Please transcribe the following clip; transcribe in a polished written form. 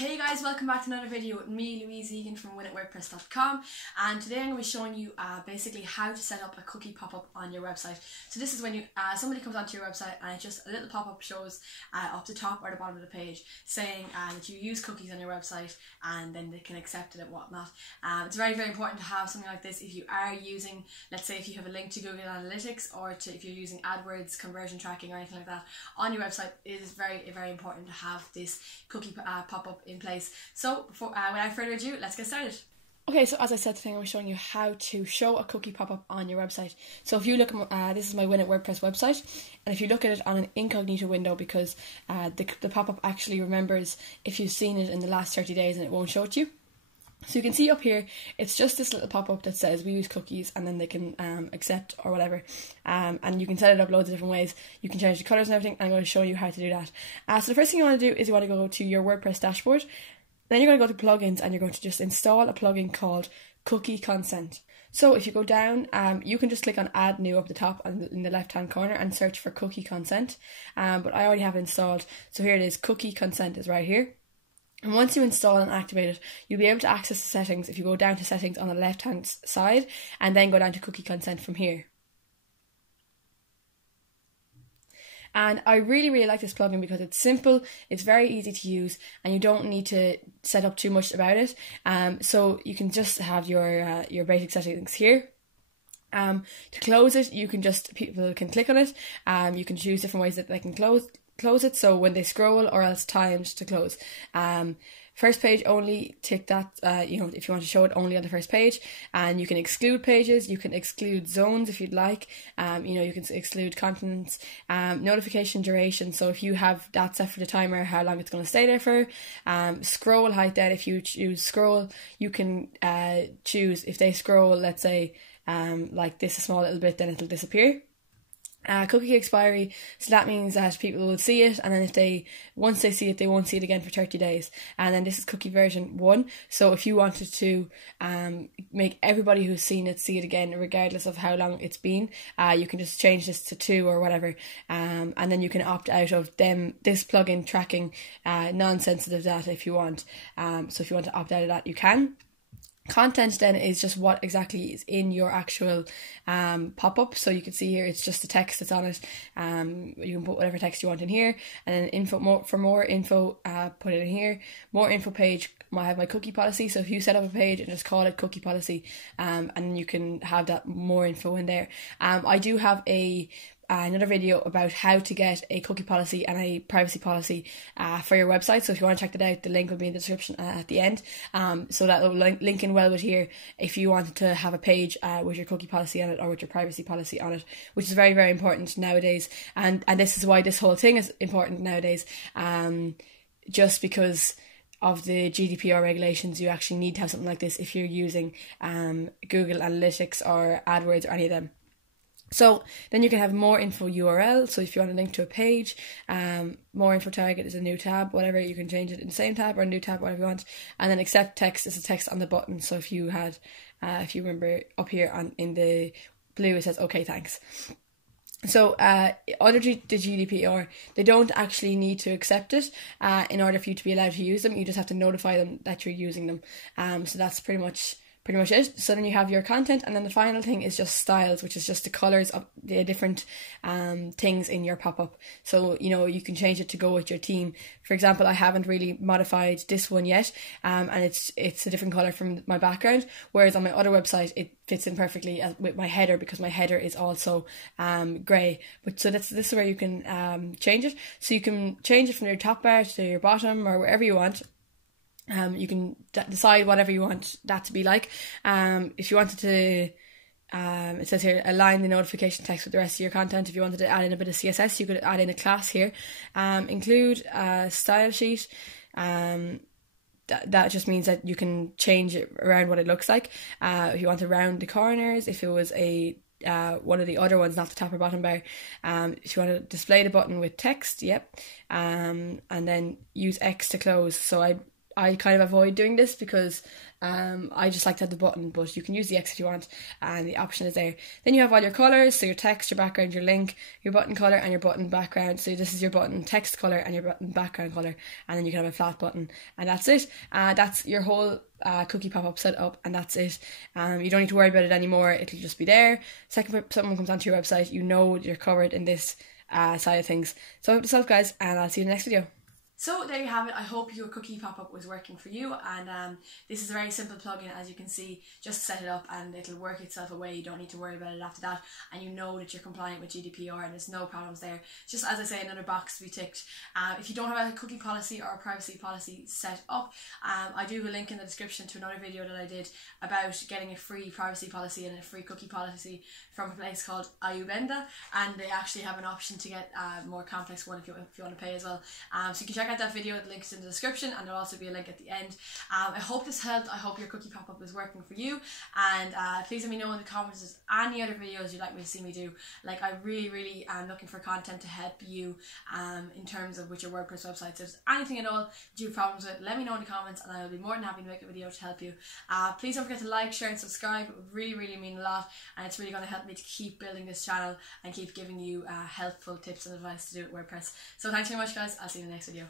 Hey guys, welcome back to another video with me, Louise Egan from Wordpress.com, and today I'm going to be showing you basically how to set up a cookie pop-up on your website. So this is when you somebody comes onto your website and it just a little pop-up shows up the top or the bottom of the page saying that you use cookies on your website, and then they can accept it and whatnot. It's very important to have something like this if you are using, let's say if you have a link to Google Analytics, or if you're using AdWords conversion tracking or anything like that on your website. It is very important to have this cookie pop-up in place. So without further ado, let's get started. Okay, so as I said today, I'm showing you how to show a cookie pop-up on your website. So if you look at this is my Win at WordPress website, and if you look at it on an incognito window, because the pop-up actually remembers if you've seen it in the last 30 days and it won't show it to you. So you can see up here, it's just this little pop-up that says we use cookies, and then they can accept or whatever. And you can set it up loads of different ways. You can change the colours and everything. I'm going to show you how to do that. So the first thing you want to do is you want to go to your WordPress dashboard. Then you're going to go to plugins, and you're going to just install a plugin called Cookie Consent. So if you go down, you can just click on Add New up the top in the left hand corner and search for Cookie Consent. But I already have it installed. So here it is, Cookie Consent is right here. And once you install and activate it, you'll be able to access the settings if you go down to settings on the left hand side and then go down to cookie consent from here. And I really like this plugin because it's simple, it's very easy to use, and you don't need to set up too much about it. So you can just have your basic settings here. To close it, people can click on it. You can choose different ways that they can close it, so when they scroll, or else timed to close. First page only, tick that, if you want to show it only on the first page. And you can exclude pages, you can exclude zones if you'd like, you can exclude contents, notification duration, so if you have that set for the timer, how long it's going to stay there for. Scroll height, then if you choose scroll, you can choose if they scroll, let's say, like this a small little bit, then it'll disappear. Cookie expiry, so that means that people will see it, and then once they see it, they won't see it again for 30 days. And then this is cookie version 1, so if you wanted to make everybody who's seen it see it again regardless of how long it's been, you can just change this to 2 or whatever, and then you can opt out of this plugin tracking non-sensitive data if you want. So if you want to opt out of that, you can. Content then is just what exactly is in your actual pop-up. So you can see here it's just the text that's on it. You can put whatever text you want in here, and then for more info, put it in here. More info page, I have my cookie policy. So if you set up a page and just call it cookie policy, and you can have that more info in there. I do have another video about how to get a cookie policy and a privacy policy for your website, so if you want to check that out, the link will be in the description at the end. So that will link in well with here if you wanted to have a page with your cookie policy on it, or with your privacy policy on it, which is very important nowadays, and this is why this whole thing is important nowadays, just because of the GDPR regulations. You actually need to have something like this if you're using Google Analytics or AdWords or any of them. So then you can have more info URL, so if you want to link to a page, more info target is a new tab, whatever, you can change it in the same tab or a new tab, whatever you want. And then accept text is a text on the button, so if you remember up here in the blue it says okay thanks. So under the GDPR, they don't actually need to accept it in order for you to be allowed to use them. You just have to notify them that you're using them. So that's pretty much it. So then you have your content, and then the final thing is just styles, which is just the colours of the different things in your pop-up. So you can change it to go with your theme. For example, I haven't really modified this one yet, and it's a different colour from my background, whereas on my other website it fits in perfectly with my header, because my header is also grey. But so this is where you can change it. So you can change it from your top bar to your bottom, or wherever you want. You can decide whatever you want that to be like. If you wanted to, it says here, align the notification text with the rest of your content. If you wanted to add in a bit of CSS, you could add in a class here. Include a style sheet. That just means that you can change it around what it looks like. If you want to round the corners, if it was one of the other ones, not the top or bottom bar. If you want to display the button with text, yep. And then use X to close. So I I kind of avoid doing this because I just like to have the button, but you can use the X if you want, and the option is there. Then you have all your colours, so your text, your background, your link, your button colour and your button background. So this is your button text colour and your button background colour, and then you can have a flat button, and that's it. That's your whole cookie pop-up set up, and that's it. You don't need to worry about it anymore. It'll just be there. Second, if someone comes onto your website, you know you're covered in this side of things. So help yourself, guys, and I'll see you in the next video. So there you have it. I hope your cookie pop-up was working for you, and this is a very simple plugin, as you can see. Just set it up and it'll work itself away. You don't need to worry about it after that, and you know that you're compliant with GDPR and there's no problems there. Just as I say, another box to be ticked. If you don't have a cookie policy or a privacy policy set up, I do have a link in the description to another video that I did about getting a free privacy policy and a free cookie policy from a place called Ayubenda, and they actually have an option to get a more complex one if you want to pay as well. So you can check out that video, the link's in the description, and there'll also be a link at the end. I hope this helped. I hope your cookie pop-up is working for you, and please let me know in the comments if there's any other videos you'd like me to see me do. Like, I really am looking for content to help you in terms of with your WordPress website. So if there's anything at all that you have problems with, let me know in the comments and I will be more than happy to make a video to help you. Please don't forget to like, share and subscribe. It would really mean a lot, and it's really going to help me to keep building this channel and keep giving you helpful tips and advice to do with WordPress. So thanks very much, guys. I'll see you in the next video.